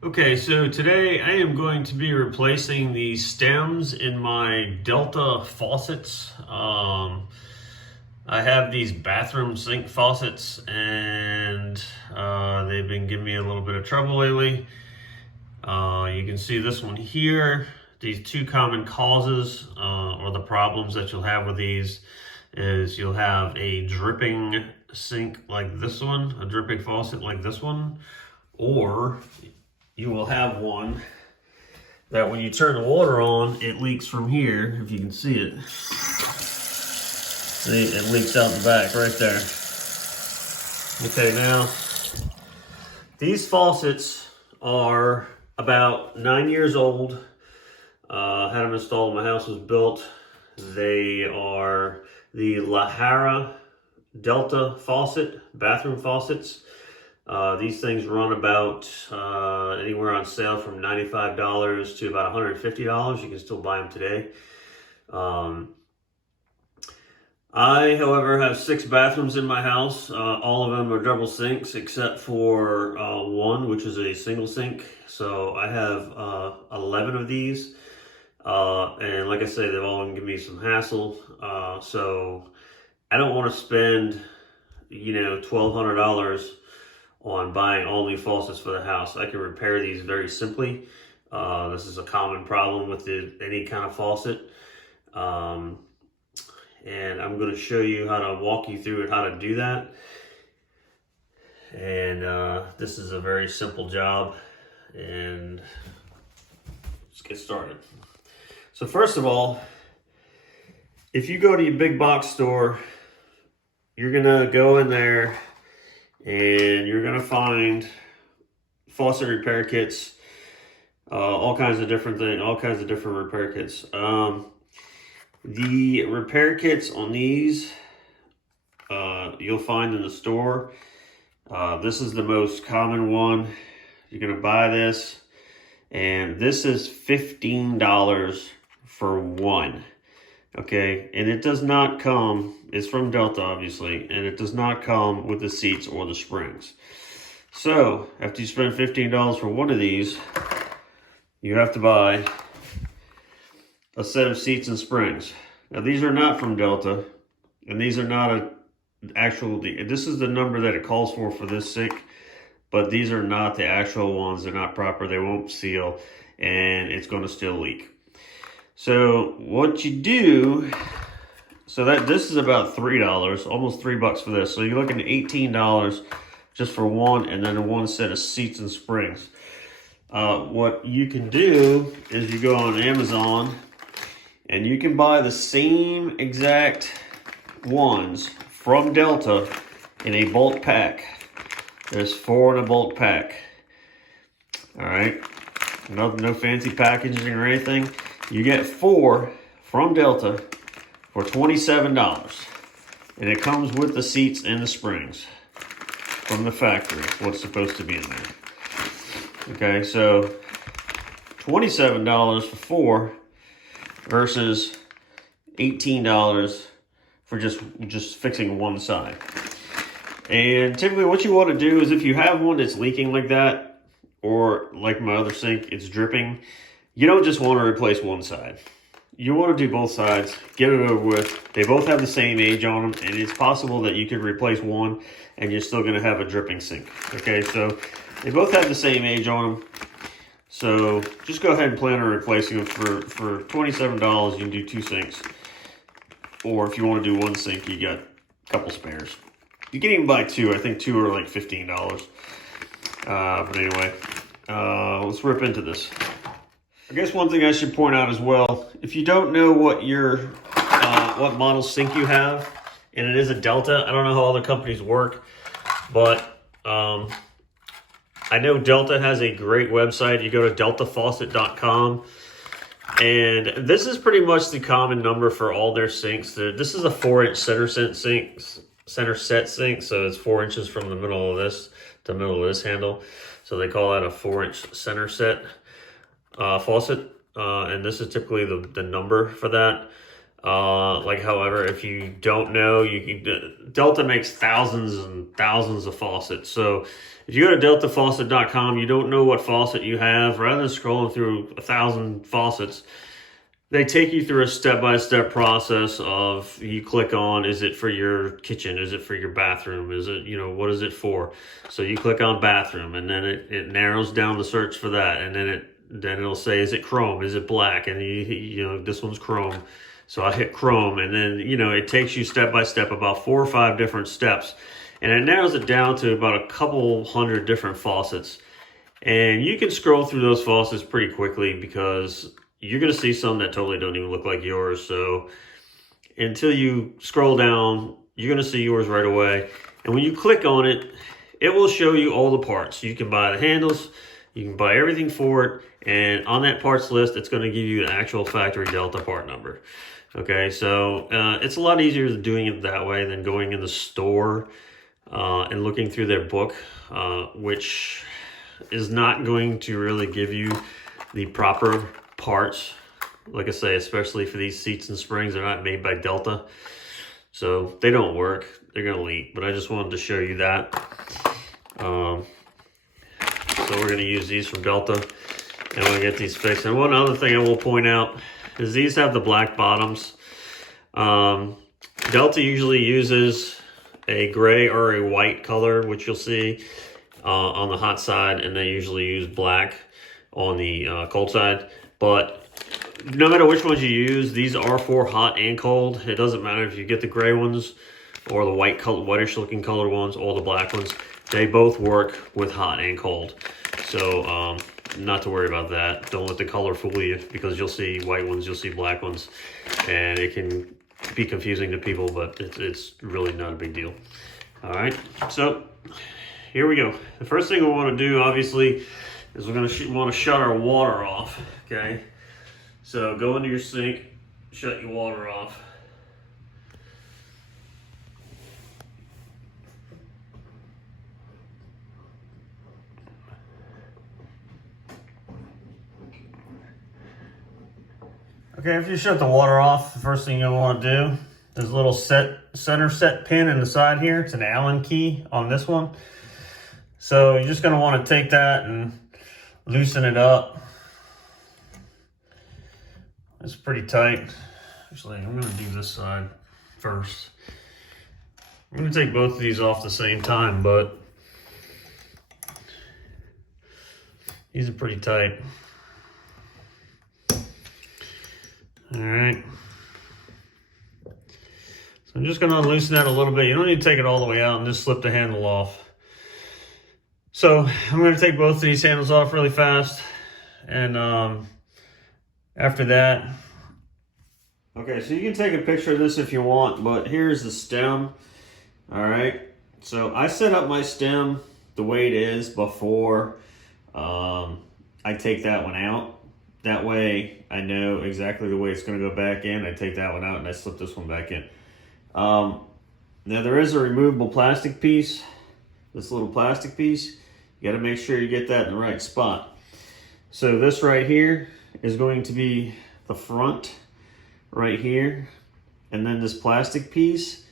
Okay, so today I am going to be replacing the stems in my Delta faucets. I have these bathroom sink faucets and they've been giving me a little bit of trouble lately. You can see this one here. These two common causes or the problems that you'll have with these is you'll have a dripping sink like this one, a dripping faucet like this one, or you will have one that when you turn the water on, it leaks from here, if you can see it. See, it leaks out the back right there. Okay, now, these faucets are about 9 years old. Had them installed when my house was built. They are the Lahara Delta faucet, bathroom faucets. These things run about anywhere on sale from $95 to about $150. You can still buy them today. I, however, have 6 bathrooms in my house. All of them are double sinks except for one, which is a single sink. So I have 11 of these. And like I say, they've all given me some hassle. So I don't want to spend, $1,200 on buying all new faucets for the house. I can repair these very simply. This is a common problem with any kind of faucet. And I'm going to show you how to walk you through it, how to do that. And this is a very simple job. And let's get started. So first of all, if you go to your big box store, you're going to go in there and you're going to find faucet repair kits, all kinds of different things, all kinds of different repair kits. The repair kits on these, you'll find in the store. This is the most common one. You're going to buy this, and this is $15 for one. Okay, and it does not come, it's from Delta obviously, and it does not come with the seats or the springs. So, after you spend $15 for one of these, you have to buy a set of seats and springs. Now these are not from Delta, and these are not this is the number that it calls for this sink, but these are not the actual ones. They're not proper, they won't seal, and it's going to still leak. So what you do, this is about $3, almost $3 for this. So you're looking at $18 just for one, and then one set of seats and springs. What you can do is you go on Amazon and you can buy the same exact ones from Delta in a bulk pack. There's 4 in a bulk pack. All right, no fancy packaging or anything. You get 4 from Delta for $27, and it comes with the seats and the springs from the factory. What's supposed to be in there? Okay, so $27 for 4 versus $18 for just fixing one side. And typically, what you want to do is if you have one that's leaking like that, or like my other sink, it's dripping. You don't just want to replace one side. You want to do both sides, get it over with. They both have the same age on them, and it's possible that you could replace one and you're still going to have a dripping sink. Okay, so they both have the same age on them. So just go ahead and plan on replacing them for $27. You can do 2 sinks. Or if you want to do 1 sink, you got a couple spares. You can even buy 2. I think 2 are like $15. But anyway, let's rip into this. I guess one thing I should point out as well, if you don't know what what model sink you have, and it is a Delta, I don't know how other companies work, but I know Delta has a great website. You go to deltafaucet.com, and this is pretty much the common number for all their sinks. This is a 4-inch center set sink, so it's 4 inches from the middle of this to the middle of this handle. So they call that a 4-inch center set faucet, and this is typically the number for that. However, if you don't know, Delta makes thousands and thousands of faucets. So if you go to deltafaucet.com, you don't know what faucet you have, rather than scrolling through 1,000 faucets, they take you through a step-by-step process of, you click on, is it for your kitchen? Is it for your bathroom? Is it, what is it for? So you click on bathroom, and then it narrows down the search for that. And then it'll say, is it chrome? Is it black? And this one's chrome. So I hit chrome, and then, it takes you step by step, about 4 or 5 different steps. And it narrows it down to about a couple hundred different faucets. And you can scroll through those faucets pretty quickly, because you're going to see some that totally don't even look like yours. So until you scroll down, you're going to see yours right away. And when you click on it, it will show you all the parts. You can buy the handles, you can buy everything for it. And on that parts list, it's going to give you the actual factory Delta part number. Okay, so it's a lot easier doing it that way than going in the store and looking through their book, which is not going to really give you the proper parts. Like I say, especially for these seats and springs, they're not made by Delta, so they don't work. They're gonna leak. But I just wanted to show you that. So we're gonna use these from Delta, and we'll get these fixed. And one other thing I will point out is these have the black bottoms. Delta usually uses a gray or a white color, which you'll see on the hot side, and they usually use black on the cold side. But no matter which ones you use, these are for hot and cold. It doesn't matter if you get the gray ones or the whitish looking colored ones or the black ones. They both work with hot and cold. So not to worry about that. Don't let the color fool you, because you'll see white ones, you'll see black ones, and it can be confusing to people, but it's really not a big deal. All right, so here we go. The first thing we want to do, obviously, is we're going to want to shut our water off. Okay, so go into your sink, shut your water off. Okay, after you shut the water off, the first thing you'll want to do, there's a little center set pin in the side here. It's an Allen key on this one. So you're just going to want to take that and loosen it up. It's pretty tight. Actually, I'm going to do this side first. I'm going to take both of these off the same time, but these are pretty tight. All right. So I'm just going to loosen that a little bit. You don't need to take it all the way out, and just slip the handle off. So I'm going to take both of these handles off really fast. And after that, okay, so you can take a picture of this if you want, but here's the stem. All right. So I set up my stem the way it is before I take that one out. That way I know exactly the way it's going to go back in. I take that one out and I slip this one back in. Now there is a removable plastic piece, this little plastic piece. You got to make sure you get that in the right spot. So this right here is going to be the front right here. And then this plastic piece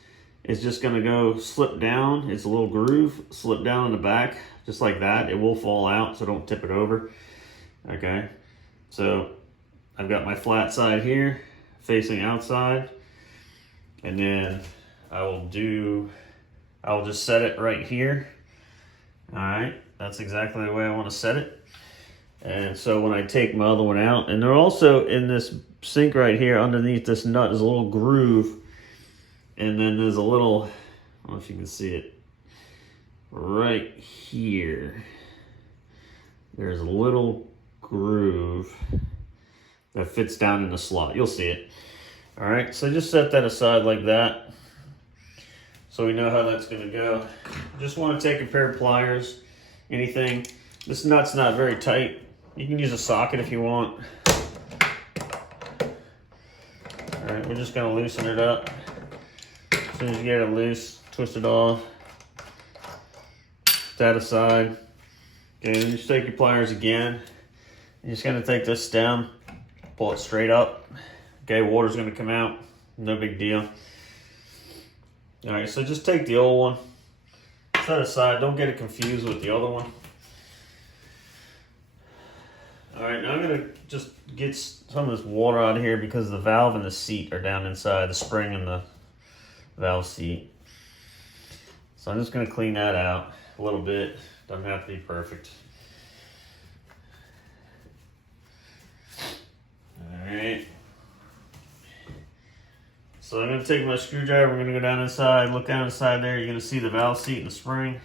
is just going to go slip down. It's a little groove, slip down in the back, just like that. It will fall out, so don't tip it over. Okay. So I've got my flat side here facing outside, and then I will just set it right here. All right, that's exactly the way I want to set it. And so when I take my other one out, and they're also in this sink right here underneath this nut is a little groove, and then there's a little, I don't know if you can see it, right here. There's a little groove that fits down in the slot. You'll see it. All right, so just set that aside like that, so we know how that's going to go. Just want to take a pair of pliers, anything. This nut's not very tight. You can use a socket if you want. All right, we're just going to loosen it up. As soon as you get it loose, twist it off. Put that aside. Okay, then just take your pliers again. You're just going to take this stem, pull it straight up. Okay, water's going to come out. no big deal. All right, so just take the old one, set it aside. Don't get it confused with the other one. All right, now I'm gonna just get some of this water out of here because the valve and the seat are down inside, the spring and the valve seat. So I'm just gonna clean that out a little bit. Doesn't have to be perfect. All right. So I'm gonna take my screwdriver, we're gonna go down inside, look down inside there, you're gonna see the valve seat and the spring.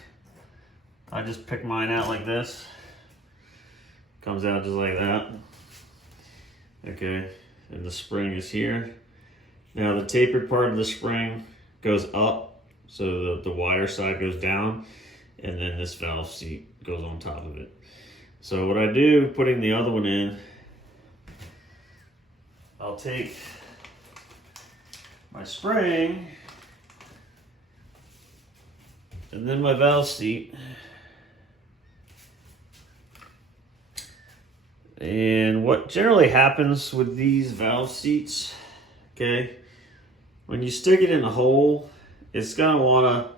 I just pick mine out like this. Comes out just like that. Okay, and the spring is here. Now the tapered part of the spring goes up, so the wider side goes down, and then this valve seat goes on top of it. So what I do, putting the other one in, I'll take my spring and then my valve seat, and what generally happens with these valve seats, okay, when you stick it in a hole, it's gonna wanna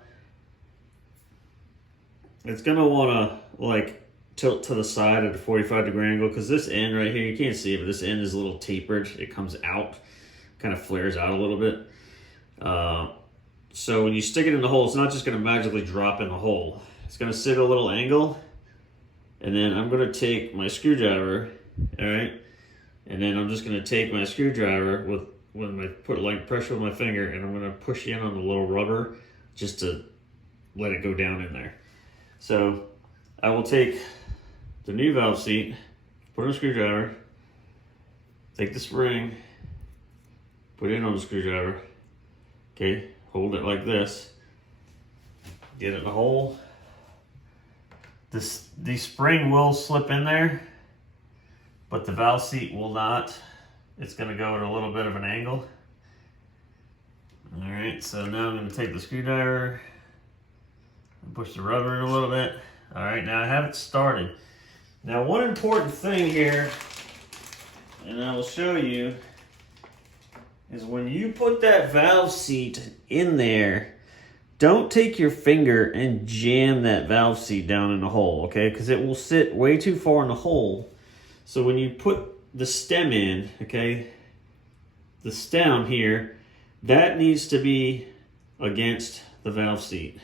like tilt to the side at a 45-degree angle, because this end right here, you can't see it, but this end is a little tapered. It comes out, kind of flares out a little bit. So when you stick it in the hole, it's not just going to magically drop in the hole. It's going to sit at a little angle, and then I'm going to take my screwdriver, all right, and then I'm just going to take my screwdriver when I put like pressure with my finger, and I'm going to push in on the little rubber just to let it go down in there. So I will take the new valve seat, put in a screwdriver, take the spring, put it on the screwdriver, okay, hold it like this, get it in the hole. The spring will slip in there, but the valve seat will not. It's gonna go at a little bit of an angle. All right, so now I'm gonna take the screwdriver and push the rubber in a little bit. All right, now I have it started. Now one important thing here, and I will show you, is when you put that valve seat in there, don't take your finger and jam that valve seat down in the hole, okay? Because it will sit way too far in the hole. So when you put the stem in, okay, the stem here, that needs to be against the valve seat,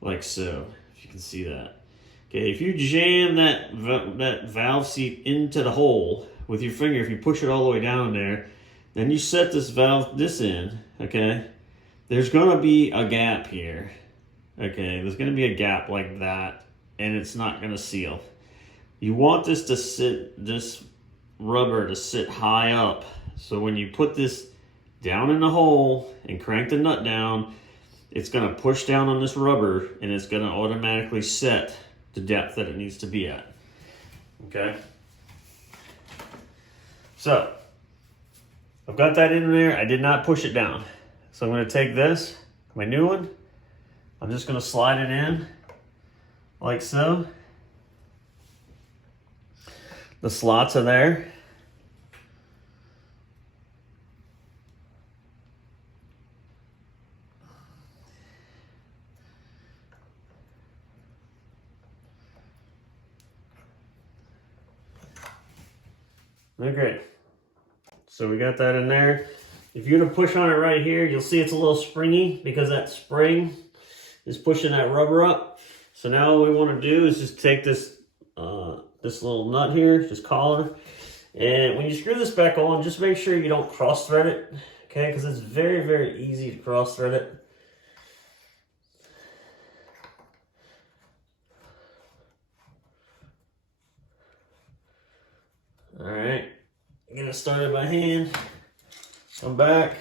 like so, if you can see that. Okay, if you jam that valve seat into the hole with your finger, if you push it all the way down there, then you set this in, okay, there's gonna be a gap here, okay, there's gonna be a gap like that, and it's not gonna seal. You want this rubber to sit high up, so when you put this down in the hole and crank the nut down, it's gonna push down on this rubber, and it's gonna automatically set the depth that it needs to be at, okay? So, I've got that in there. I did not push it down. So I'm gonna take this, my new one, I'm just gonna slide it in like so. The slots are there. Okay, so we got that in there. If you're gonna push on it right here, you'll see it's a little springy because that spring is pushing that rubber up. So now what we wanna do is just take this little nut here, just collar, and when you screw this back on, just make sure you don't cross thread it, okay? Because it's very, very easy to cross thread it. All right, I'm gonna start it by hand, come back,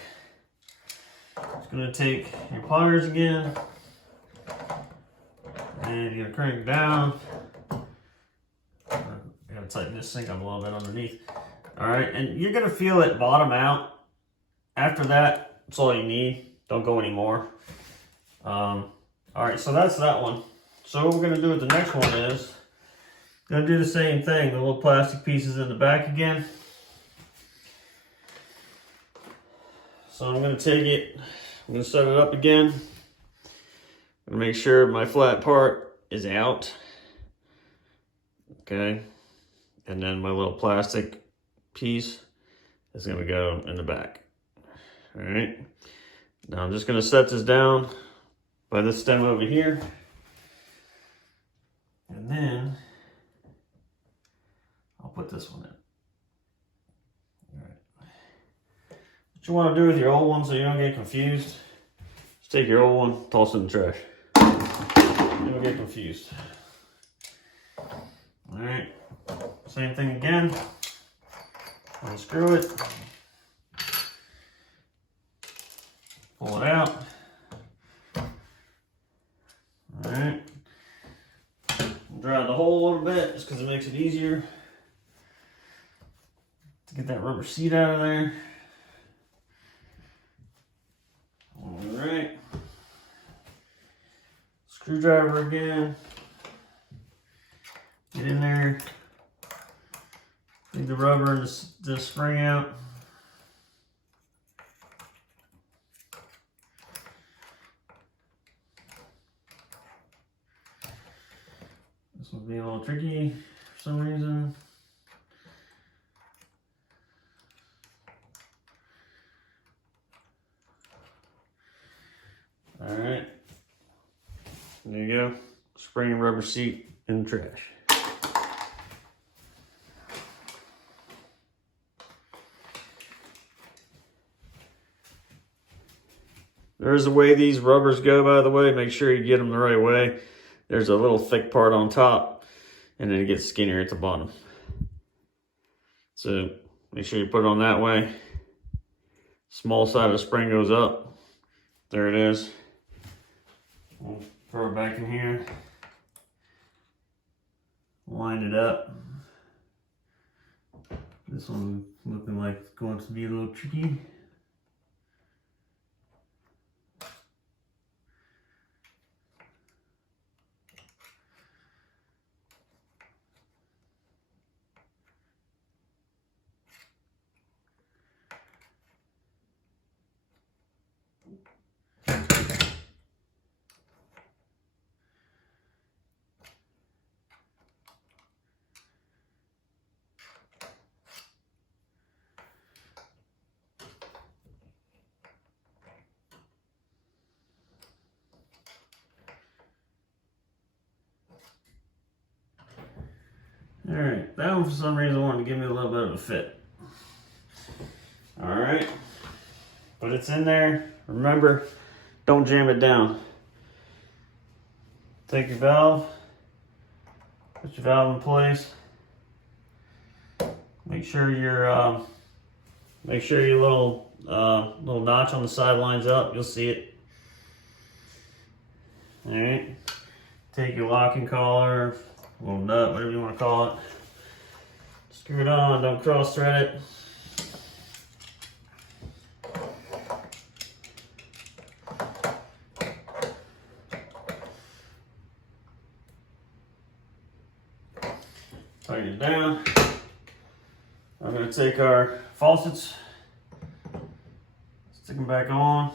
just gonna take your pliers again, and you're gonna crank it down. I gotta tighten this sink up a little bit underneath. All right, and you're gonna feel it bottom out. After that, that's all you need. Don't go anymore. All right, so that's that one. So what we're gonna do with the next one is, gonna do the same thing, the little plastic pieces in the back again. So I'm going to take it, I'm going to set it up again. I'm going to make sure my flat part is out. Okay. And then my little plastic piece is going to go in the back. All right. Now I'm just going to set this down by this stem over here. And then I'll put this one in. All right. What you want to do with your old one so you don't get confused, just take your old one, toss it in the trash. You don't get confused. All right. Same thing again. Unscrew it. Pull it out. All right. Dry the hole a little bit just because it makes it easier to get that rubber seat out of there. All right. Screwdriver again. Get in there. Take the rubber and the spring out. This will be a little tricky for some reason. All right. There you go. Spring and rubber seat in the trash. There's the way these rubbers go, by the way. Make sure you get them the right way. There's a little thick part on top, and then it gets skinnier at the bottom. So make sure you put it on that way. Small side of the spring goes up. There it is. We'll throw it back in here. Line it up. This one looking like it's going to be a little tricky. All right, that one for some reason wanted to give me a little bit of a fit. All right, but it's in there. Remember, don't jam it down. Take your valve, put your valve in place. Make sure your little notch on the side lines up. You'll see it. All right, take your locking collar, little nut, whatever you want to call it. Screw it on, don't cross thread it. Tighten it down. I'm going to take our faucets, stick them back on.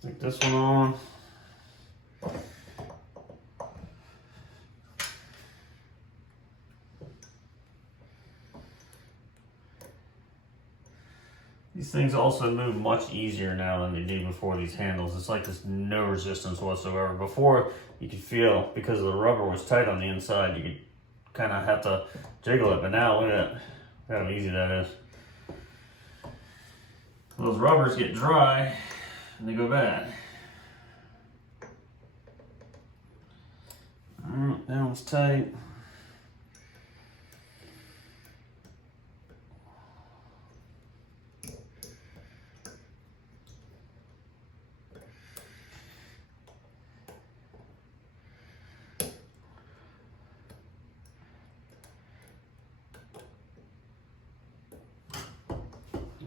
Stick this one on. These things also move much easier now than they did before, these handles. It's like there's no resistance whatsoever. Before, you could feel, because the rubber was tight on the inside, you could kind of have to jiggle it. But now, look at that, how easy that is. Those rubbers get dry and they go bad. Alright, that one's tight.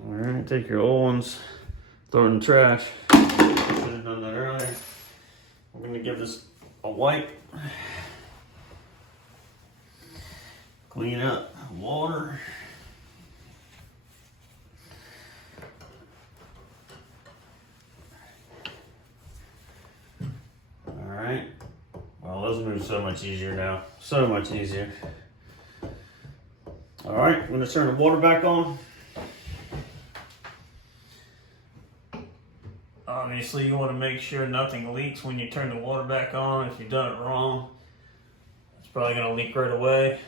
Alright, take your old ones, throw it in the trash. Should have done that earlier. I'm going to give this a wipe. Clean up water. All right. Well, those move so much easier now. So much easier. All right, I'm gonna turn the water back on. Obviously, you want to make sure nothing leaks when you turn the water back on. If you've done it wrong, it's probably going to leak right away.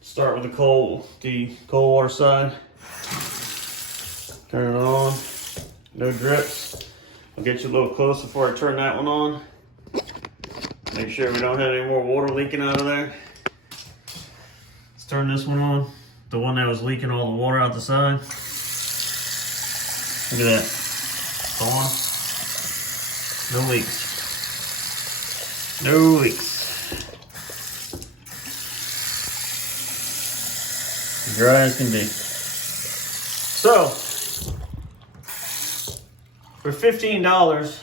Start with the cold water side. Turn it on. No drips. I'll get you a little close before I turn that one on. Make sure we don't have any more water leaking out of there. Let's turn this one on. The one that was leaking all the water out the side. Look at that. On. No leaks. No leaks. Dry as can be. So, for $15,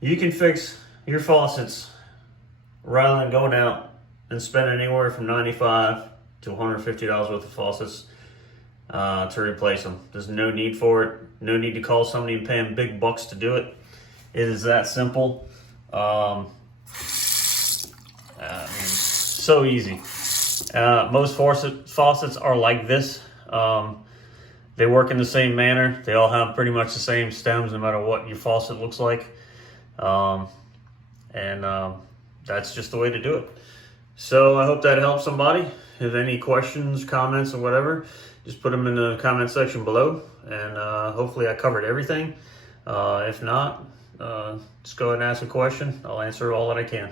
you can fix your faucets rather than going out and spending anywhere from $95 to $150 worth of faucets to replace them. There's no need for it. No need to call somebody and pay them big bucks to do it. It is that simple. So easy. Most faucets are like this. They work in the same manner. They all have pretty much the same stems no matter what your faucet looks like. That's just the way to do it. So I hope that helps somebody. If any questions, comments, or whatever, just put them in the comment section below, and hopefully I covered everything. If not, just go ahead and ask a question. I'll answer all that I can.